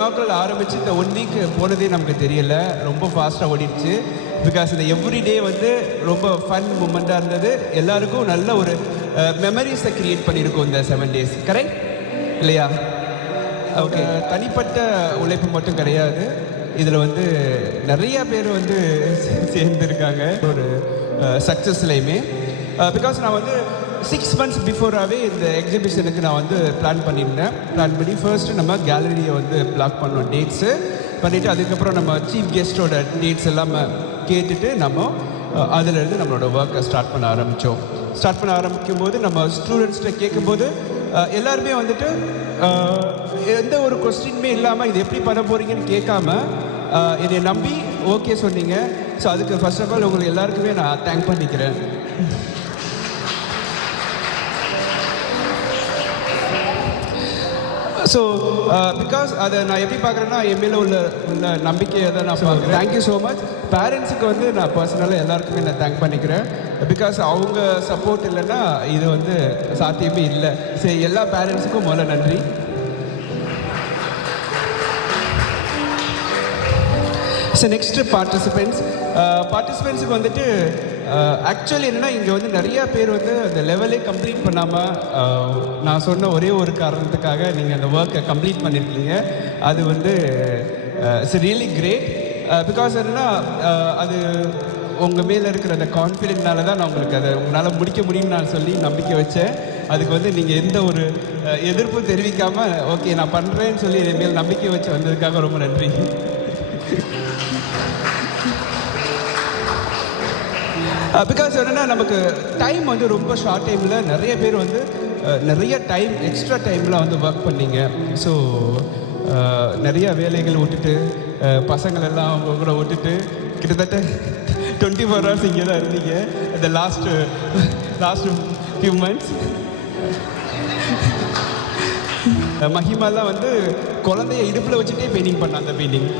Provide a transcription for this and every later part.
நாட்கள் ஆரம்பிச்சு இந்த 1 வீக் போனதே நமக்கு தெரியல. ரொம்ப ஃபாஸ்ட்டாக ஓடிடுச்சு. பிகாஸ் இந்த எவ்ரிடே வந்து ரொம்ப ஃபன் மூமெண்ட்டாக இருந்தது. எல்லாருக்கும் நல்ல ஒரு மெமரிஸை க்ரியேட் பண்ணியிருக்கோம் இந்த 7 days. கரெக்ட் இல்லையா? ஓகே. தனிப்பட்ட உழைப்பு மட்டும் கிடையாது, இதில் வந்து நிறைய பேர் வந்து சேர்ந்துருக்காங்க ஒரு சக்ஸஸ்லையுமே. பிகாஸ் நான் வந்து 6 months பிஃபோராகவே இந்த எக்ஸிபிஷனுக்கு நான் வந்து பிளான் பண்ணியிருந்தேன். பிளான் பண்ணி ஃபர்ஸ்ட்டு நம்ம கேலரியை வந்து பிளாக் பண்ணோம், டேட்ஸு பண்ணிவிட்டு அதுக்கப்புறம் நம்ம சீஃப் கெஸ்ட்டோட டேட்ஸ் எல்லாம் கேட்டுட்டு நம்ம அதிலிருந்து நம்மளோட ஒர்க்கை ஸ்டார்ட் பண்ண ஆரம்பிக்கும் போது நம்ம ஸ்டூடெண்ட்ஸ்கிட்ட கேட்கும்போது எல்லாருமே வந்துட்டு எந்த ஒரு கொஸ்டினுமே இல்லாமல் இது எப்படி பண்ண போகிறீங்கன்னு கேட்காம என்னை நம்பி ஓகே சொன்னீங்க. ஸோ அதுக்கு ஃபர்ஸ்ட் ஆஃப் ஆல் உங்களுக்கு எல்லாருக்குமே நான் தேங்க் பண்ணிக்கிறேன். ஸோ பிகாஸ் அதை நான் எப்படி பார்க்குறேன்னா என் மேலே உள்ள நம்பிக்கையை தான் நான் பார்க்குறேன். Thank you so much. பேரண்ட்ஸுக்கு வந்து நான் பர்சனலாக எல்லாருக்குமே நான் தேங்க் பண்ணிக்கிறேன். பிகாஸ் அவங்க சப்போர்ட் இல்லைன்னா இது வந்து சாத்தியமே இல்லை. சரி, எல்லா பேரண்ட்ஸுக்கும் முதல்ல நன்றி. ஸோ நெக்ஸ்ட்டு பார்ட்டிசிபெண்ட்ஸுக்கு வந்துட்டு ஆக்சுவலி என்னென்னா இங்கே வந்து நிறையா பேர் வந்து அந்த லெவலே கம்ப்ளீட் பண்ணாமல் நான் சொன்ன ஒரே ஒரு காரணத்துக்காக நீங்கள் அந்த ஒர்க்கை கம்ப்ளீட் பண்ணியிருக்கீங்க. அது வந்து இட்ஸ் ரியலி கிரேட். பிகாஸ் என்னென்னா அது உங்கள் மேலே இருக்கிற அந்த கான்ஃபிடென்ட்னால தான் நான் உங்களுக்கு அதை உங்களால் முடிக்க முடியும்னு நான் சொல்லி நம்பிக்கை வச்சேன். அதுக்கு வந்து நீங்கள் எந்த ஒரு எதிர்ப்பும் தெரிவிக்காமல் ஓகே நான் பண்ணுறேன்னு சொல்லி என் மேல் நம்பிக்கை வச்சு வந்ததுக்காக ரொம்ப நன்றி. பிகாஸ் என்னென்னா நமக்கு டைம் வந்து ரொம்ப ஷார்ட் டைமில் நிறைய பேர் வந்து நிறைய டைம் எக்ஸ்ட்ரா டைமில் வந்து ஒர்க் பண்ணிங்க. ஸோ நிறைய வேலைகள் விட்டுட்டு பசங்களெல்லாம் அவங்க கூட விட்டுட்டு கிட்டத்தட்ட 24 hours இங்கே தான் இருந்தீங்க இந்த லாஸ்ட் ஃபியூ மந்த்ஸ். மஹிமாலாம் வந்து குழந்தைய இடுப்பில் வச்சுட்டே பெயிண்டிங் பண்ண அந்த பெயிண்டிங்.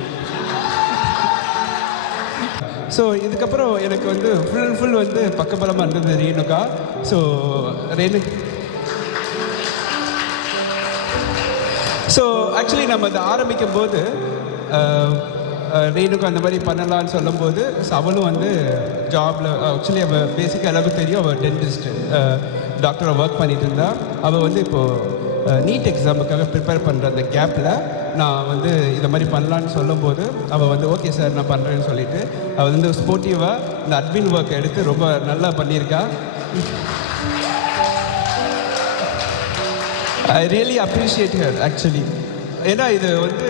ஸோ இதுக்கப்புறம் எனக்கு வந்து ஃபுல் அண்ட் ஃபுல் வந்து பக்கபலமாக இருந்தது ரேணுகா. ஸோ ஆக்சுவலி நம்ம அதை ஆரம்பிக்கும் போது ரேணுகா அந்த மாதிரி பண்ணலான்னு சொல்லும்போது அவளும் வந்து ஜாபில் ஆக்சுவலி அவள் பேசிக்காக எல்லாருக்கும் தெரியும், அவள் டென்டிஸ்ட்டு டாக்டராக ஒர்க் பண்ணிட்டு இருந்தா. அவள் வந்து இப்போது நீட் எக்ஸாமுக்காக ப்ரிப்பேர் பண்ணுற அந்த கேப்பில் நான் வந்து இதை மாதிரி பண்ணலான்னு சொல்லும்போது அவள் வந்து ஓகே சார் நான் பண்ணுறேன்னு சொல்லிவிட்டு அவள் வந்து ஸ்போர்ட்டிவாக இந்த அட்மின் ஒர்க் எடுத்து ரொம்ப நல்லா பண்ணியிருக்கா. I really appreciate her actually. ஏன்னா இது வந்து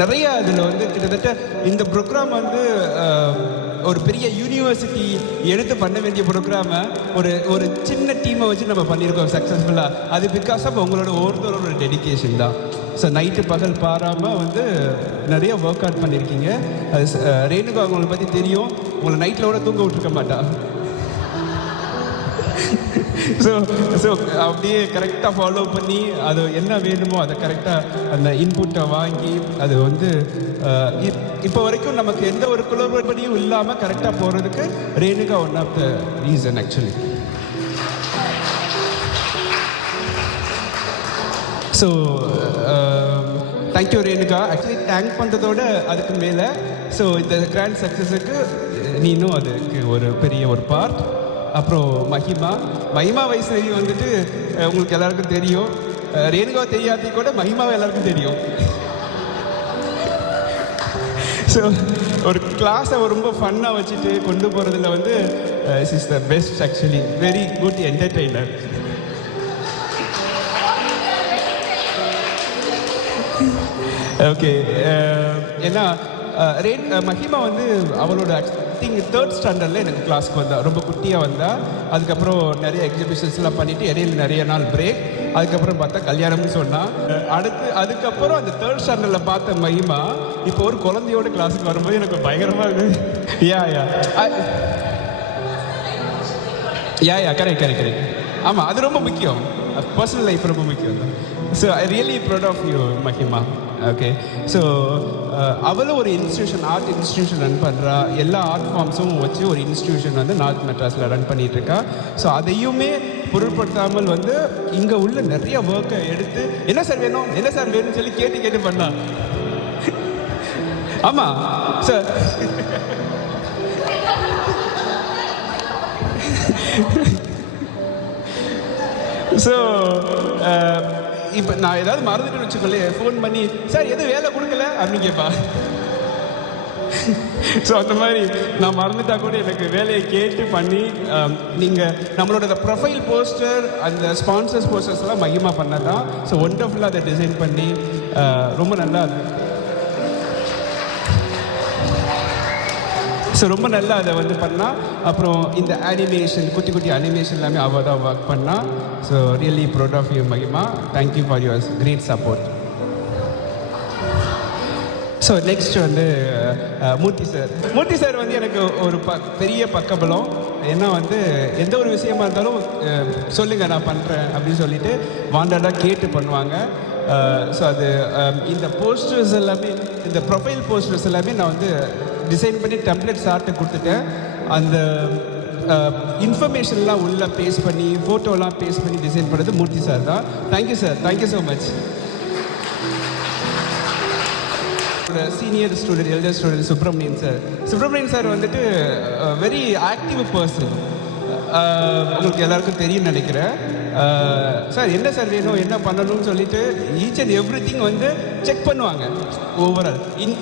நிறைய இதில் வந்து கிட்டத்தட்ட இந்த ப்ரோக்ராம் வந்து ஒரு பெரிய யூனிவர்சிட்டி எடுத்து பண்ண வேண்டிய ப்ரோக்ராமை ஒரு சின்ன டீமை வச்சு நம்ம பண்ணியிருக்கோம் சக்ஸஸ்ஃபுல்லாக. அது பிகாஸ் ஆஃப் உங்களோட ஒருத்தரோட டெடிக்கேஷன் தான். ஸோ நைட்டு பகல் பாராமல் வந்து நிறைய ஒர்க் அவுட் பண்ணியிருக்கீங்க. அது ரேணுகா அவங்களை பற்றி தெரியும், உங்களை நைட்டில் கூட தூங்க விட்டுருக்க மாட்டா. ஸோ அப்படியே கரெக்டாக ஃபாலோ பண்ணி அது என்ன வேணுமோ அதை கரெக்டாக அந்த இன்புட்டை வாங்கி அது வந்து இப்போ வரைக்கும் நமக்கு எந்த ஒரு குளறுபடியும் இல்லாமல் கரெக்டாக போகிறதுக்கு Renuka one of the reason actually. So thank you Renuka. Actually thank பண்ணுறதோட அதுக்கு மேலே ஸோ இந்த கிராண்ட் சக்ஸஸுக்கு நீனும் அதுக்கு ஒரு பெரிய ஒரு பார்ட். அப்புறம் மஹிமா வைஷ்ணவி வந்துட்டு உங்களுக்கு எல்லாருக்கும் தெரியும், ரேணுகாவை தெரியாதே கூட மஹிமாவை எல்லாருக்கும் தெரியும். ஸோ ஒரு கிளாஸை ரொம்ப ஃபன்னாக வச்சுட்டு கொண்டு போகிறதுல வந்து is the best actually. Very good entertainer. Okay. ஏன்னா மஹிமா வந்து அவளோட திங்க் 3rd standardல எனக்கு கிளாஸ்க்கு வந்தா, ரொம்ப குட்டியாக வந்தா. அதுக்கப்புறம் நிறைய எக்ஸிபிஷன்ஸ்லாம் பண்ணிவிட்டு இடையில நிறைய நாள் பிரேக். அதுக்கப்புறம் பார்த்தா கல்யாணம்னு சொன்னால் அதுக்கப்புறம் அந்த 3rd standardல பார்த்த மஹிமா இப்போ ஒரு குழந்தையோட கிளாஸுக்கு வரும்போது எனக்கு பயங்கரமாக இருக்குது. Yeah correct. ஆமாம், அது ரொம்ப முக்கியம். பர்சனல் லைஃப் ரொம்ப முக்கியம். So I really proud of you Mahima. Okay. So அவளும் ஒரு இன்ஸ்டியூஷன், ஆர்ட் இன்ஸ்டியூஷன் ரன் பண்ணுறா. எல்லா ஆர்ட் ஃபார்ம்ஸும் வச்சு ஒரு இன்ஸ்டியூஷன் வந்து நார்த் மெட்ராஸில் ரன் பண்ணிட்டு இருக்கா. ஸோ அதையுமே பொருட்படுத்தாமல் வந்து இங்கே உள்ள நிறைய ஒர்க்கை எடுத்து என்ன சார் வேணும், என்ன சார் வேணும்னு சொல்லி கேட்டு கேட்டு பண்ணா. ஆமாம் சார். ஸோ இப்போ நான் ஏதாவது மறந்துட்டு வச்சுக்கோங்களே, ஃபோன் பண்ணி சார் எதுவும் வேலை கொடுக்கல அப்படின்னு கேட்பா. ஸோ அந்த மாதிரி நான் மறந்துட்டா கூட எனக்கு வேலையை கேட்டு பண்ணி நீங்கள் நம்மளோட ப்ரொஃபைல் போஸ்டர், அந்த ஸ்பான்சர்ஸ் போஸ்டர்ஸ்லாம் மகிமா பண்ணதான். ஸோ ஒண்டர்ஃபுல்லாக அதை டிசைன் பண்ணி ரொம்ப நல்லா ஸோ ரொம்ப நல்லா அதை வந்து பண்ணால். அப்புறம் இந்த அனிமேஷன், குட்டி குட்டி அனிமேஷன் எல்லாமே அவள் தான் ஒர்க் பண்ணால். So really proud of you மகிமா. Thank you for your great support. So next வந்து மூர்த்தி சார். மூர்த்தி சார் வந்து எனக்கு ஒரு பெரிய பக்கபலம். ஏன்னா வந்து எந்த ஒரு விஷயமா இருந்தாலும் சொல்லுங்கள் நான் பண்ணுறேன் அப்படின்னு சொல்லிட்டு வாண்டடாக கேட்டு பண்ணுவாங்க. ஸோ அது இந்த போஸ்டர்ஸ் எல்லாமே, இந்த ப்ரொஃபைல் போஸ்டர்ஸ் எல்லாமே நான் வந்து டிசைன் பண்ணி டெம்ப்ளேட்ஸ் ஆர்ட்டை கொடுத்துட்டேன். அந்த இன்ஃபர்மேஷன்லாம் உள்ளே பேஸ்ட் பண்ணி, ஃபோட்டோலாம் பேஸ்ட் பண்ணி டிசைன் பண்ணுறது மூர்த்தி சார் தான். Thank you sir, thank you so much. Senior student, elder student Subramanian sir. Subramanian sir வந்துட்டு வெரி ஆக்டிவ் பர்சன். உங்களுக்கு எல்லாருக்கும் தெரியும்னு நினைக்கிறேன். சார் என்ன சார் வேணும், என்ன பண்ணணும்னு சொல்லிட்டு ஈச் அண்ட் எவ்ரி திங் வந்து செக் பண்ணுவாங்க. ஓவரால்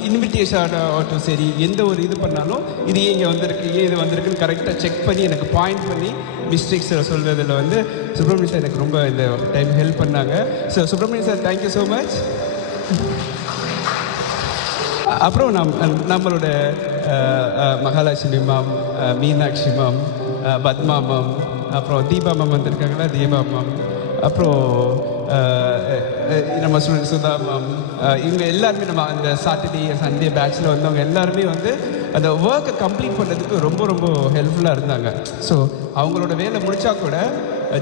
இன்விடேஷன் ஆகட்டும், சரி எந்த ஒரு இது பண்ணாலும் இது இங்கே வந்திருக்கு, இது வந்திருக்குன்னு கரெக்டாக செக் பண்ணி எனக்கு பாயிண்ட் பண்ணி மிஸ்டேக்ஸ் சொல்கிறதுல வந்து சுப்ரமணியன் சார் எனக்கு ரொம்ப இந்த டைம் ஹெல்ப் பண்ணாங்க. So Subramanian sir thank you so much. அப்புறம் நம்மளோட Mahalakshmi ma'am, Meenakshi ma'am, Padma ma'am, அப்புறம் தீபா மேம் வந்திருக்காங்களா, தீபா மேம், அப்புறம் நம்ம ஸ்டூடெண்ட் சுதா மேம், இவங்க எல்லாருமே நம்ம அந்த சாட்டர்டே சண்டே பேட்சில் வந்தவங்க எல்லாருமே வந்து அந்த ஒர்க்கை கம்ப்ளீட் பண்ணுறதுக்கு ரொம்ப ரொம்ப ஹெல்ப்ஃபுல்லாக இருந்தாங்க. ஸோ அவங்களோட வேலை முடித்தா கூட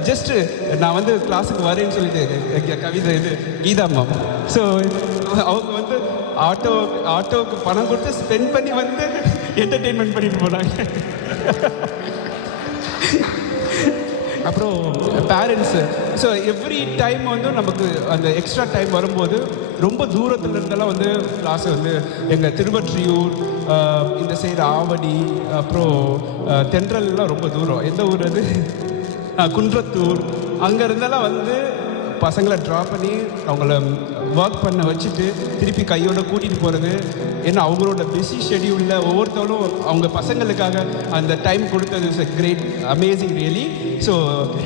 ஜஸ்ட்டு நான் வந்து கிளாஸுக்கு வரேன்னு சொல்லிட்டு கவிதை இது கீதா மேம். ஸோ அவங்க வந்து ஆட்டோவுக்கு பணம் கொடுத்து ஸ்பெண்ட் பண்ணி வந்து என்டர்டெயின்மெண்ட் பண்ணிட்டு போனாங்க. அப்புறம் பேரண்ட்ஸு. ஸோ எவ்ரி டைம் வந்து நமக்கு அந்த எக்ஸ்ட்ரா டைம் வரும்போது ரொம்ப தூரத்தில் இருந்தெல்லாம் வந்து கிளாஸை வந்து எங்கள் திருவொற்றியூர், இந்த சைடு ஆவடி, அப்புறம் தென்றல்லாம் ரொம்ப தூரம். எந்த ஊர் அது, குன்றத்தூர், அங்கே இருந்தெல்லாம் வந்து பசங்களை ட்ராப் பண்ணி அவங்கள ஒர்க் பண்ண வச்சுட்டு திருப்பி கையோடு கூட்டிகிட்டு போகிறது. ஏன்னா அவங்களோட பிஸி ஷெடியூலில் ஒவ்வொருத்தவரும் அவங்க பசங்களுக்காக அந்த டைம் கொடுத்தது is a great amazing really. So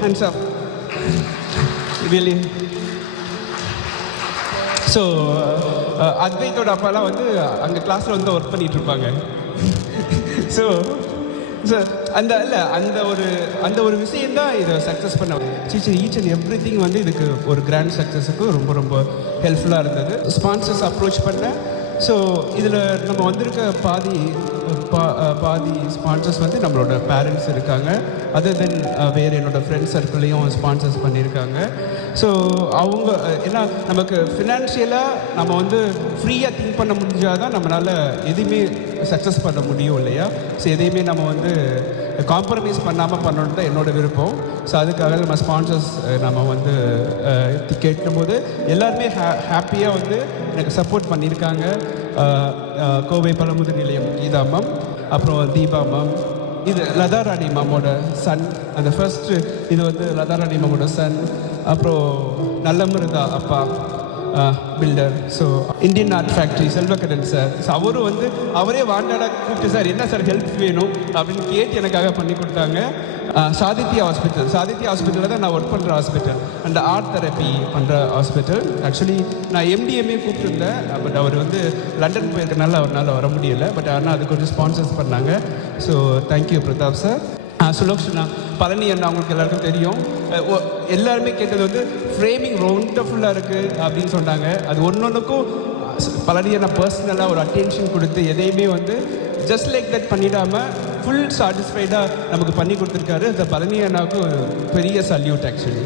hands up really. So அத்வைத்தோட அப்பாலாம் வந்து அங்கே கிளாஸில் வந்து ஒர்க் பண்ணிகிட்டு இருப்பாங்க. ஸோ அந்த ஒரு விஷயந்தான் இதை சக்ஸஸ் பண்ண ஈச் அண்ட் எவ்ரி திங் வந்து இதுக்கு ஒரு கிராண்ட் சக்ஸஸுக்கு ரொம்ப ரொம்ப ஹெல்ப்ஃபுல்லாக இருந்தது. ஸ்பான்சர்ஸ் அப்ரோச் பண்ணேன். ஸோ இதில் நம்ம வந்திருக்க பாதி ஸ்பான்சர்ஸ் வந்து நம்மளோட பேரண்ட்ஸ் இருக்காங்க. அதர் தென் வேறு என்னோடய ஃப்ரெண்ட்ஸ் சர்க்கிளையும் ஸ்பான்சர்ஸ் பண்ணியிருக்காங்க. ஸோ அவங்க ஏன்னா நமக்கு ஃபினான்ஷியலாக நம்ம வந்து ஃப்ரீயாக திங்க் பண்ண முடிஞ்சால் தான் நம்மளால் எதுவுமே சக்ஸஸ் பண்ண முடியும் இல்லையா. ஸோ எதையுமே நம்ம வந்து காம்ப்ரமைஸ் பண்ணாமல் பண்ணணுன்னு தான் என்னோடய விருப்பம். ஸோ அதுக்காக நம்ம ஸ்பான்சர்ஸ் நம்ம வந்து கேட்கும்போது எல்லாருமே ஹாப்பியாக வந்து எனக்கு சப்போர்ட் பண்ணியிருக்காங்க. கோவை பழமுது நிலையம் கீதா மேம், அப்புறம் தீபா மேம், இது லதா ராணி மேமோட சன், அந்த ஃபர்ஸ்ட்டு இது வந்து லதா ராணி மேமோட சன், அப்புறம் நல்லமிருதா அப்பா builder. So Indian art factory செல்வக்கடன் சார். ஸோ அவரும் வந்து அவரே வாண்டடாக கூப்பிட்டு சார் என்ன சார் ஹெல்ப் வேணும் அப்படின்னு கேட்டு எனக்காக பண்ணி கொடுத்தாங்க. சாதித்யா ஹாஸ்பிட்டலில் தான் நான் ஒர்க் பண்ணுற ஹாஸ்பிட்டல், அந்த ஆர்ட் தெரப்பி பண்ணுற ஹாஸ்பிட்டல். ஆக்சுவலி நான் எம்டிஎம்ஏ கூப்பிட்டுருந்தேன், பட் அவர் வந்து லண்டன் போயிருக்கனால அவரால் வர முடியலை. பட் ஆனால் அதுக்கு கொஞ்சம் ஸ்பான்சர்ஸ் பண்ணாங்க. So thank you Prathap sir. Sulochana, Palani அண்ணா அவங்களுக்கு எல்லாருக்கும் தெரியும். எல்லாருமே கேட்டது வந்து ஃப்ரேமிங் ஒண்டர்ஃபுல்லாக இருக்குது அப்படின்னு சொன்னாங்க. அது ஒன்றுக்கும் பழனி அண்ணா பர்சனலாக ஒரு அட்டென்ஷன் கொடுத்து எதையுமே வந்து ஜஸ்ட் லைக் தட் பண்ணிடாமல் ஃபுல் சாட்டிஸ்ஃபைடாக நமக்கு பண்ணி கொடுத்துருக்காரு. இந்த பழனி அண்ணாவுக்கு ஒரு பெரிய சல்யூட். ஆக்சுவலி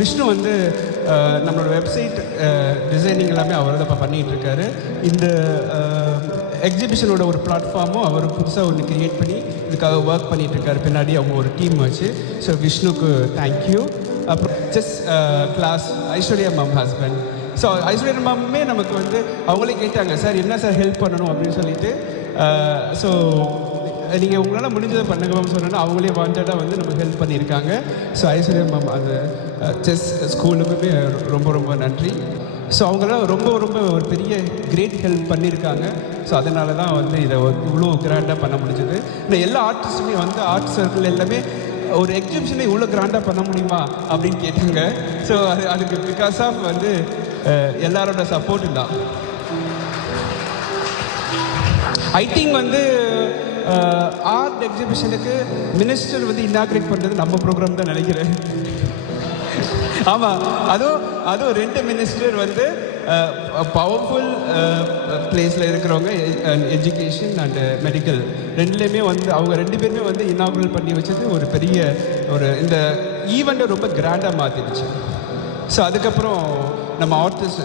விஷ்ணு வந்து நம்மளோட வெப்சைட் டிசைனிங் எல்லாமே அவர் தான் இப்போ பண்ணிகிட்ருக்காரு. இந்த எக்ஸிபிஷனோட ஒரு பிளாட்ஃபார்மும் அவர் புதுசாக ஒன்று க்ரியேட் பண்ணி இதுக்காக ஒர்க் பண்ணிகிட்ருக்காரு. பின்னாடி அவங்க ஒரு டீம் வச்சு. ஸோ விஷ்ணுக்கு தேங்க்யூ. அப்புறம் class Aishwarya ma'am husband. So Aishwarya மேம்மே நமக்கு வந்து அவங்களே கேட்டாங்க, சார் என்ன சார் ஹெல்ப் பண்ணணும் அப்படின்னு சொல்லிட்டு. ஸோ நீங்கள் உங்களால் முடிஞ்சதை பண்ணுங்க மேம் சொன்னோன்னா அவங்களே வாண்டடாக வந்து நமக்கு ஹெல்ப் பண்ணியிருக்காங்க. ஸோ ஐஸ்வர்யா மேம் அந்த செஸ் ஸ்கூலுக்குமே ரொம்ப ரொம்ப நன்றி. ஸோ அவங்களாம் ரொம்ப ரொம்ப ஒரு பெரிய கிரேட் ஹெல்ப் பண்ணியிருக்காங்க. ஸோ அதனால தான் வந்து இதை இவ்வளோ கிராண்டாக பண்ண முடிஞ்சது. இந்த எல்லா ஆர்டிஸ்ட்டுமே வந்து ஆர்ட் சர்க்கிள் எல்லாமே ஒரு எக்ஸிபிஷனை இவ்வளோ கிராண்டாக பண்ண முடியுமா அப்படின்னு கேட்டாங்க. ஸோ அதுக்கு பிகாஸ் ஆஃப் வந்து எல்லாரோட சப்போர்ட் தான். ஐ திங்க் வந்து ஆர்ட் எக்ஸிபிஷனுக்கு மினிஸ்டர் வந்து இனாக்ரேட் பண்ணுறது நம்ம ப்ரோக்ராம் தான் நினைக்கிறேன். ஆமாம், அதுவும் 2 மினிஸ்டர் வந்து பவர்ஃபுல் பிளேஸில் இருக்கிறவங்க, எஜுகேஷன் அண்ட் மெடிக்கல் ரெண்டுலேயுமே வந்து அவங்க 2 பேருமே வந்து இனாக்ரேட் பண்ணி வச்சது ஒரு பெரிய இந்த ஈவெண்ட்டை ரொம்ப கிராண்டாக மாற்றிடுச்சு. ஸோ அதுக்கப்புறம் நம்ம ஆர்டிஸ்ட்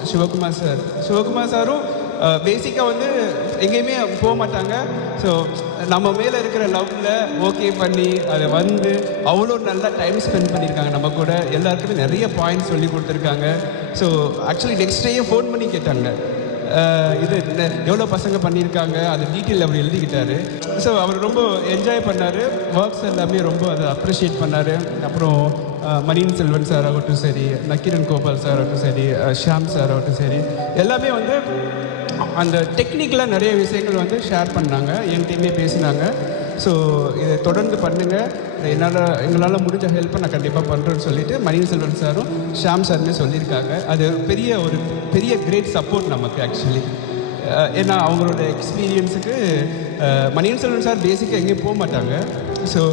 சிவகுமார் சாரும் பேசிக்காக வந்து எங்கேயுமே போக மாட்டாங்க. ஸோ நம்ம மேலே இருக்கிற லவ்வில் ஓகே பண்ணி அதை வந்து அவ்வளோ நல்லா டைம் ஸ்பெண்ட் பண்ணியிருக்காங்க நம்ம கூட. எல்லாருக்குமே நிறைய பாயிண்ட்ஸ் சொல்லி கொடுத்துருக்காங்க. ஸோ ஆக்சுவலி நெக்ஸ்ட் டேயே ஃபோன் பண்ணி கேட்டாங்க, இது எவ்வளோ பசங்க பண்ணியிருக்காங்க, அது டீட்டெயில் அவர் எழுதிக்கிட்டாரு. ஸோ அவர் ரொம்ப என்ஜாய் பண்ணார். ஒர்க்ஸ் எல்லாமே ரொம்ப அதை அப்ரிஷியேட் பண்ணார். அப்புறம் மணியன் செல்வன் சார் ஆகட்டும் சரி, நக்கீரன் கோபால் சார் ஆகட்டும் சரி, ஷியாம் சார் ஆகட்டும் சரி, எல்லாமே வந்து அந்த டெக்னிக்கலாக நிறைய விஷயங்கள் வந்து ஷேர் பண்ணாங்க, என்கிட்டையுமே பேசினாங்க. ஸோ இதை தொடர்ந்து பண்ணுங்கள், எங்களால் முடிஞ்ச ஹெல்ப்பை நான் கண்டிப்பாக பண்ணுறேன்னு சொல்லிட்டு மணியன் செல்வன் சாரும் ஷியாம் சாருமே சொல்லியிருக்காங்க. அது ஒரு பெரிய கிரேட் சப்போர்ட் நமக்கு ஆக்சுவலி. ஏன்னா அவங்களோட எக்ஸ்பீரியன்ஸுக்கு மணியன் செல்வன் சார் பேசிக்காக எங்கேயும் போக மாட்டாங்க. ஸோ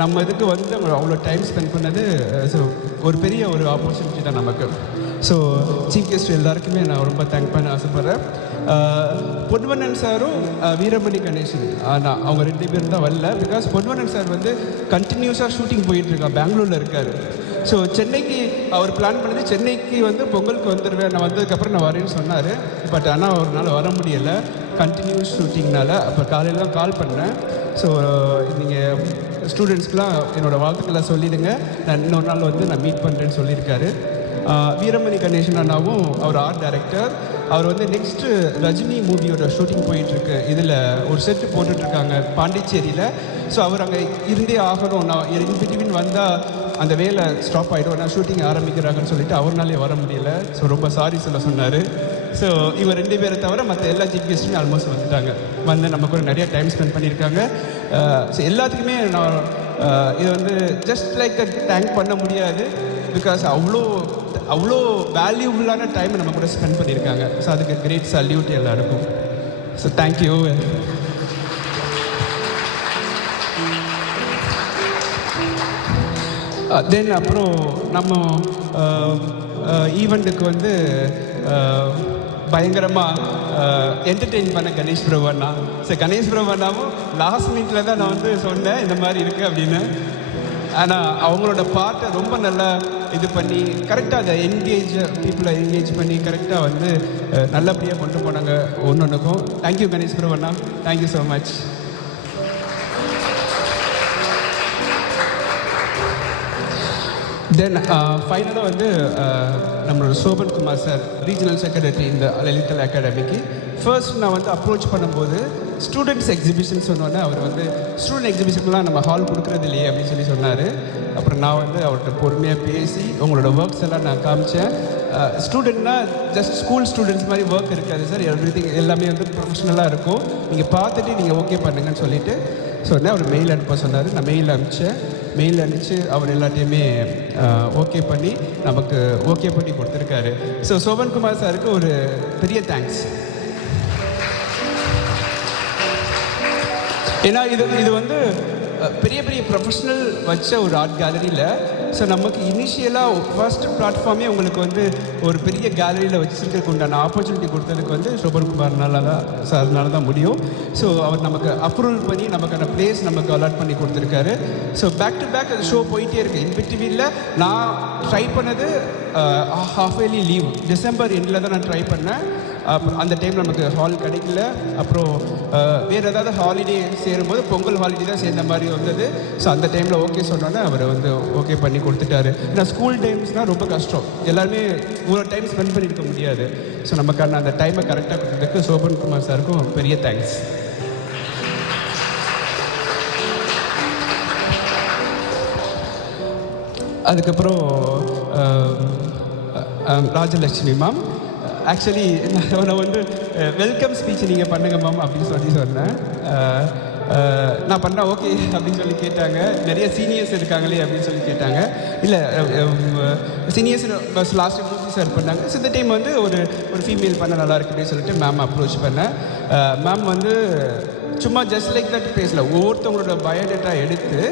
நம்ம இதுக்கு வந்து அவங்க அவ்வளோ டைம் ஸ்பெண்ட் பண்ணது ஸோ ஒரு பெரிய ஒரு ஆப்பர்ச்சுனிட்டி தான் நமக்கு. ஸோ சீஃப் கெஸ்ட் எல்லாருக்குமே நான் ரொம்ப தேங்க் பண்ண ஆசைப்பட்றேன். பொன்வண்ணன் சாரும் வீரமணி கணேசன் ஆனால் அவங்க 2 பேரும் தான் வரல. பிகாஸ் பொன்வண்ணன் சார் வந்து கண்டினியூஸாக ஷூட்டிங் போயிட்டுருக்கார், பெங்களூரில் இருக்கார். ஸோ சென்னைக்கு அவர் பிளான் பண்ணது சென்னைக்கு வந்து பொங்கலுக்கு வந்துடுவேன், நான் வந்ததுக்கப்புறம் நான் வரேன்னு சொன்னார். பட் ஆனால் அவரால் வர முடியலை கண்டினியூஸ் ஷூட்டிங்னால. அப்போ காலையில் தான் கால் பண்ணேன். ஸோ நீங்கள் ஸ்டூடெண்ட்ஸ்க்கெலாம் என்னோடய வாழ்த்துக்களை சொல்லிவிடுங்க, நான் இன்னொரு நாள் வந்து நான் மீட் பண்ணுறேன்னு சொல்லியிருக்காரு. வீரமணி கணேசன் அண்ணாவும் அவர் ஆர்ட் டைரக்டர். அவர் வந்து நெக்ஸ்ட்டு ரஜினி மூவியோட ஷூட்டிங் போயிட்டுருக்கு. இதில் ஒரு செட்டு போட்டுட்ருக்காங்க பாண்டிச்சேரியில். ஸோ அவர் அங்கே இருந்தே ஆகணும், நான் இன்பிட்வீன் வந்தால் அந்த வேலை ஸ்டாப் ஆகிடும், நான் ஷூட்டிங் ஆரம்பிக்கிறாங்கன்னு சொல்லிட்டு அவர்னாலே வர முடியல. ஸோ ரொம்ப சாரி சொன்னார். ஸோ இவர் 2 பேரை தவிர மற்ற எல்லா சீஃப் கெஸ்ட்டுமே ஆல்மோஸ்ட் வந்துட்டாங்க. வந்து நம்ம கூட நிறைய டைம் ஸ்பெண்ட் பண்ணியிருக்காங்க. ஸோ எல்லாத்துக்குமே நான் இது வந்து ஜஸ்ட் லைக் தேங்க் பண்ண முடியாது. பிகாஸ் அவ்வளோ வேல்யூபுல்லான டைமை நம்ம கூட ஸ்பெண்ட் பண்ணியிருக்காங்க. ஸோ அதுக்கு கிரேட் சல்யூட் எல்லாருக்கும். So thank you. தென் அப்புறம் நம்ம ஈவெண்ட்டுக்கு வந்து பயங்கரமாக என்டர்டெயின் பண்ண கணேஷ் பிரபு அண்ணா. ஸோ கணேஷ் பிரபு அண்ணாவும் லாஸ்ட் மினிட்ல தான் நான் வந்து சொன்னேன் இந்த மாதிரி இருக்குது அப்படின்னு. ஆனால் அவங்களோட பாட்டை ரொம்ப நல்லா இது பண்ணி கரெக்டாக அதை பீப்புளை என்கேஜ் பண்ணி கரெக்டாக வந்து நல்லபடியாக கொண்டு போனாங்க ஒன்றுக்கும். தேங்க்யூ கணேஷ் பிரபு அண்ணா, தேங்க்யூ ஸோ மச். தென் ஃபைனலாக வந்து நம்மளோட Shoban Kumar sir, regional secretary இந்த லலிதல் அகாடமிக்கு. ஃபர்ஸ்ட் நான் வந்து அப்ரோச் பண்ணும்போது ஸ்டூடெண்ட்ஸ் எக்ஸிபிஷன் சொன்னோன்னே அவர் வந்து ஸ்டூடெண்ட் எக்ஸிபிஷன்லாம் நம்ம ஹால் கொடுக்குறது இல்லையே அப்படின்னு சொல்லி சொன்னார். அப்புறம் நான் வந்து அவர்கிட்ட பொறுமையாக பேசி உங்களோட ஒர்க்ஸ் எல்லாம் நான் காமிச்சேன். ஸ்டூடெண்ட்னா ஜஸ்ட் ஸ்கூல் ஸ்டூடெண்ட்ஸ் மாதிரி ஒர்க் இருக்காது சார், எவ்ரிதிங் எல்லாமே வந்து ப்ரொஃபஷ்னலாக இருக்கும், நீங்கள் பார்த்துட்டு நீங்கள் ஓகே பண்ணுங்கன்னு சொல்லிட்டு சொன்னேன். அவர் மெயில் அனுப்ப சொன்னார். நான் மெயில் அனுப்பிச்சேன். மெயில் அனுப்பிச்சு அவர் எல்லாத்தையுமே ஓகே பண்ணி நமக்கு ஓகே பண்ணி கொடுத்துருக்காரு. ஸோ சோபன்குமார் சாருக்கு ஒரு பெரிய தேங்க்ஸ். ஏன்னா இது வந்து பெரிய பெரிய ப்ரொஃபஷ்னல் வச்ச ஒரு ஆர்ட் கேலரியில் ஸோ நமக்கு இனிஷியலாக ஃபர்ஸ்ட் பிளாட்ஃபார்மே உங்களுக்கு வந்து ஒரு பெரிய கேலரியில் வச்சுருக்கிறதுக்கு உண்டான ஆப்பர்ச்சுனிட்டி கொடுத்ததுக்கு வந்து சோபன்குமார்னால தான் சார்னால தான் முடியும். ஸோ அவர் நமக்கு அப்ரூவல் பண்ணி நமக்கான பிளேஸ் நமக்கு அலாட் பண்ணி கொடுத்துருக்காரு. ஸோ பேக் டு பேக் அது ஷோ போயிட்டே இருக்குது. இன்பிட்வீனில் நான் ட்ரை பண்ணது ஹாஃப் இயர்லி லீவ் டிசம்பர் எண்டில் தான் நான் ட்ரை பண்ணேன். அப்புறம் அந்த டைம் நமக்கு ஹால் கிடைக்கல. அப்புறம் வேறு ஏதாவது ஹாலிடே சேரும்போது பொங்கல் ஹாலிடே தான் சேர்ந்த மாதிரி வந்தது. ஸோ அந்த டைமில் ஓகே சொன்னோன்னே அவர் வந்து ஓகே பண்ணி கொடுத்துட்டாரு. ஏன்னா ஸ்கூல் டைம்ஸ்னால் ரொம்ப கஷ்டம், எல்லாருமே ஒரு டைம் ஸ்பெண்ட் பண்ணியிருக்க முடியாது. ஸோ நமக்கான அந்த டைமை கரெக்டாக கொடுத்ததுக்கு சோபன்குமார் சாருக்கும் பெரிய தேங்க்ஸ். அதுக்கப்புறம் ராஜலட்சுமி மேம், ஆக்சுவலி நான் வந்து வெல்கம் ஸ்பீச் நீங்கள் பண்ணுங்க மேம் அப்படின்னு சொன்னேன். நான் பண்ணேன் ஓகே அப்படின்னு சொல்லி கேட்டாங்க. நிறைய சீனியர்ஸ் இருக்காங்களே அப்படின்னு சொல்லி கேட்டாங்க. இல்லை seniors last time movie sir பண்ணாங்க. ஸோ இந்த டைம் வந்து ஒரு ஃபீமேல் பண்ண நல்லா இருக்கு அப்படின்னு சொல்லிட்டு மேம் அப்ரோச் பண்ணேன். மேம் வந்து சும்மா ஜஸ்ட் லைக் தட் பேசல, ஒவ்வொருத்தவங்களோட பயோடேட்டா எடுத்து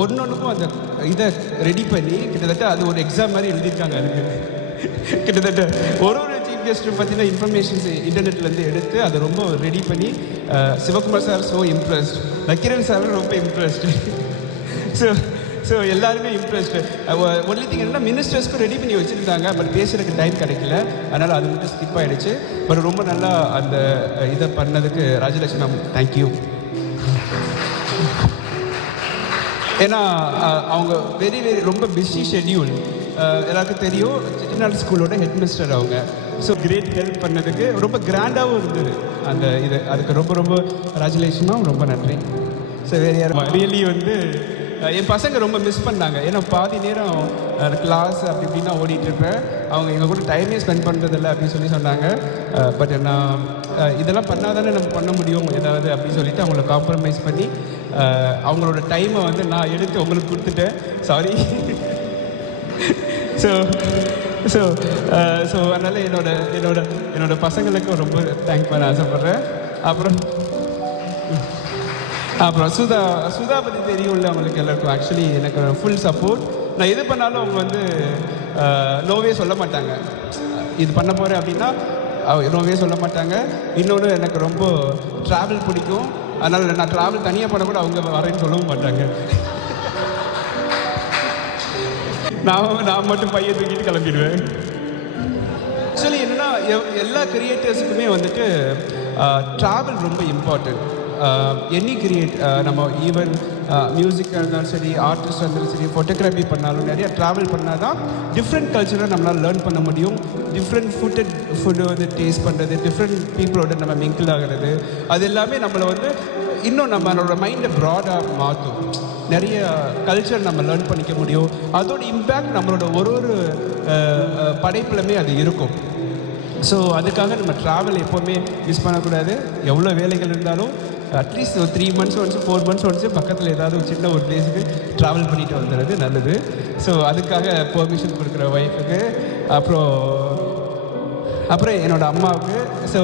ஒன்னொன்றுக்கும் அந்த இதை ரெடி பண்ணி கிட்டத்தட்ட அது ஒரு எக்ஸாம் மாதிரி எழுதியிருக்காங்க. அதுக்கு கிட்டத்தட்ட ஒரு சீஃப் கெஸ்ட்டு பார்த்தீங்கன்னா இன்ஃபர்மேஷன்ஸ் இன்டர்நெட்லேருந்து எடுத்து அதை ரொம்ப ரெடி பண்ணி Sivakumar sir so impressed, Nakkeeran சாரும் ரொம்ப இம்ப்ரெஸ்டு. ஸோ எல்லாருமே இம்ப்ரெஸ்டு. ஒன்லி திங் என்னன்னா மினிஸ்டர்ஸ்க்கும் ரெடி பண்ணி வச்சுருந்தாங்க, பட் பேசுகிறதுக்கு டைம் கிடைக்கல, அதனால் அது மட்டும் ஸ்கிப் ஆகிடுச்சு. பட் ரொம்ப நல்லா அந்த இதை பண்ணதுக்கு ராஜலட்சுமி மேம் தேங்க்யூ. ஏன்னா அவங்க வெரி ரொம்ப பிஸி ஷெட்யூல், எல்லாருக்கும் தெரியும். செட்டிநாடு ஸ்கூலோட ஹெட் மிஸ்டர் அவங்க. ஸோ கிரேட் ஹெல்ப் பண்ணதுக்கு ரொம்ப கிராண்டாகவும் இருந்தது அந்த இது. அதுக்கு ரொம்ப ராஜலட்சுமியும் ரொம்ப நன்றி. ஸோ வேறு யாரும் ரியலி வந்து என் பசங்க ரொம்ப மிஸ் பண்ணாங்க. ஏன்னா பாதி நேரம் கிளாஸ் அப்படி இப்படின்னா ஓடிட்டுருப்பேன், அவங்க எங்கள் கூட டைமே ஸ்பெண்ட் பண்ணுறதில்ல அப்படின்னு சொல்லி சொன்னாங்க. பட் நான் இதெல்லாம் பண்ணால் தானே நம்ம பண்ண முடியும் ஏதாவது அப்படின்னு சொல்லிட்டு அவங்கள காம்ப்ரமைஸ் பண்ணி அவங்களோட டைமை வந்து நான் எடுத்து உங்களுக்கு கொடுத்துட்டேன். சாரி. ஸோ அதனால் என்னோட பசங்களுக்கும் ரொம்ப தேங்க் பண்ண ஆசைப்பட்றேன். அப்புறம் சுதா பற்றி தெரியும்ல அவங்களுக்கு எல்லாருக்கும். ஆக்சுவலி எனக்கு ஃபுல் சப்போர்ட். நான் எது பண்ணாலும் அவங்க வந்து நோவே சொல்ல மாட்டாங்க. இது பண்ண போகிறேன் அப்படின்னா நோவே சொல்ல மாட்டாங்க. இன்னொன்று எனக்கு ரொம்ப ட்ராவல் பிடிக்கும், அதனால் நான் ட்ராவல் தனியாக பண்ண கூட அவங்க வரேன்னு சொல்லவும் மாட்டாங்க. நான் மட்டும் பையன் தூக்கிட்டு கிளம்பிடுவேன். ஆக்சுவலி என்னென்னா எல்லா கிரியேட்டர்ஸுக்குமே வந்துட்டு ட்ராவல் ரொம்ப இம்பார்ட்டன்ட். எனி கிரியேட் நம்ம ஈவன் மியூசிக்காக இருந்தாலும் சரி, ஆர்டிஸ்டாக இருந்தாலும் சரி, ஃபோட்டோகிராஃபி பண்ணாலும் நிறையா ட்ராவல் பண்ணால் தான் டிஃப்ரெண்ட் கல்ச்சரை நம்மளால் லேர்ன் பண்ண முடியும். டிஃப்ரெண்ட் ஃபுட்டு வந்து டேஸ்ட் பண்ணுறது, டிஃப்ரெண்ட் பீப்புளோட நம்ம மிங்கிள் ஆகிறது, அது எல்லாமே நம்மளை வந்து இன்னும் நம்மளோட மைண்டை ப்ராடாக மாற்றும். நிறைய கல்ச்சர் நம்ம லேர்ன் பண்ணிக்க முடியும். அதோட இம்பேக்ட் நம்மளோட ஒரு படைப்புலமே அது இருக்கும். ஸோ அதுக்காக நம்ம ட்ராவல் எப்போவுமே மிஸ் பண்ணக்கூடாது. எவ்வளோ வேலைகள் இருந்தாலும் அட்லீஸ்ட் ஒரு 3 months ஒன்ஸ் 4 months ஒன்ஸ் பக்கத்தில் ஏதாவது ஒரு சின்ன ஒரு பிளேஸுக்கு ட்ராவல் பண்ணிட்டு வந்துடுறது நல்லது. ஸோ அதுக்காக பெர்மிஷன் கொடுக்குற ஒய்ஃபுக்கு, அப்புறம் என்னோடய அம்மாவுக்கு. ஸோ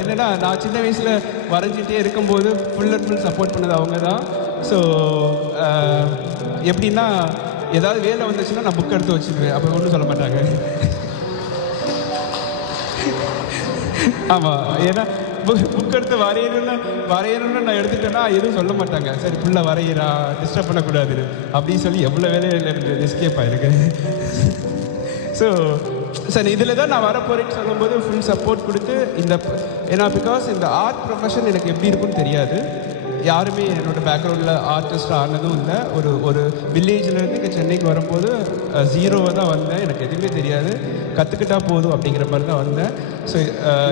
என்னென்னா நான் சின்ன வயசில் வரைஞ்சிட்டே இருக்கும்போது ஃபுல் அண்ட் ஃபுல் சப்போர்ட் பண்ணது அவங்க தான். ஸோ எப்படின்னா ஏதாவது வேலை வந்துச்சுன்னா நான் புக் எடுத்து வச்சுக்குவேன், அப்போ ஒன்றும் சொல்ல மாட்டாங்க. ஆமாம், ஏன்னா புக் எடுத்து வரையணும்னு நான் எடுத்துட்டேன்னா எதுவும் சொல்ல மாட்டாங்க. சரி ஃபுல்லாக வரைகிறா, டிஸ்டர்ப் பண்ணக்கூடாதுன்னு அப்படின்னு சொல்லி எவ்வளோ வேலையில் இருந்து எஸ்கேப் ஆகிருக்கு. ஸோ சரி, இதில் தான் நான் வரப்போகிறேன்னு சொல்லும்போது ஃபுல் சப்போர்ட் கொடுத்து ஏன்னா பிகாஸ் இந்த ஆர்ட் ப்ரொஃபஷன் எனக்கு எப்படி இருக்குன்னு தெரியாது. யாருமே என்னோடய பேக்ரவுண்டில் ஆர்டிஸ்ட் ஆனதும் இல்லை. ஒரு வில்லேஜ்லேருந்து இங்கே சென்னைக்கு வரும்போது 0 தான் வந்தேன். எனக்கு எதுவுமே தெரியாது, கற்றுக்கிட்டா போதும் அப்படிங்கிற மாதிரி தான் வந்தேன். ஸோ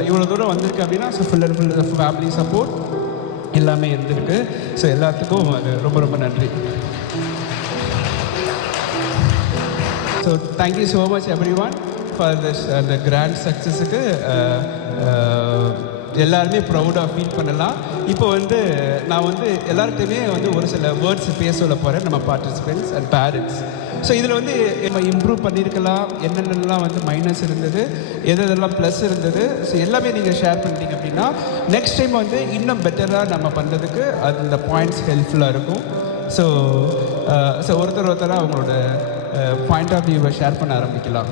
இவ்வளோ தூரம் வந்திருக்கு அப்படின்னா full and full family support எல்லாமே இருந்திருக்கு. ஸோ எல்லாத்துக்கும் அது ரொம்ப நன்றி. So thank you so much everyone for this அந்த கிராண்ட் சக்ஸஸுக்கு. எல்லாருமே ப்ரௌடாக ஃபீல் பண்ணலாம். இப்போ நான் எல்லார்கிட்டையுமே ஒரு சில வேர்ட்ஸ் பேச சொல்ல போகிறேன் நம்ம பார்ட்டிசிபெண்ட்ஸ் அண்ட் பேரண்ட்ஸ். ஸோ இதில் வந்து நம்ம இம்ப்ரூவ் பண்ணியிருக்கலாம், என்னென்னலாம் வந்து மைனஸ் இருந்தது, எதெல்லாம் ப்ளஸ் இருந்தது, ஸோ எல்லாமே நீங்கள் ஷேர் பண்ணிட்டீங்க அப்படின்னா நெக்ஸ்ட் டைம் வந்து இன்னும் பெட்டராக நம்ம பண்ணுறதுக்கு அந்த பாயிண்ட்ஸ் ஹெல்ப்ஃபுல்லாக இருக்கும். ஸோ ஒருத்தராக அவங்களோட பாயிண்ட் ஆஃப் வியூவை ஷேர் பண்ண ஆரம்பிக்கலாம்.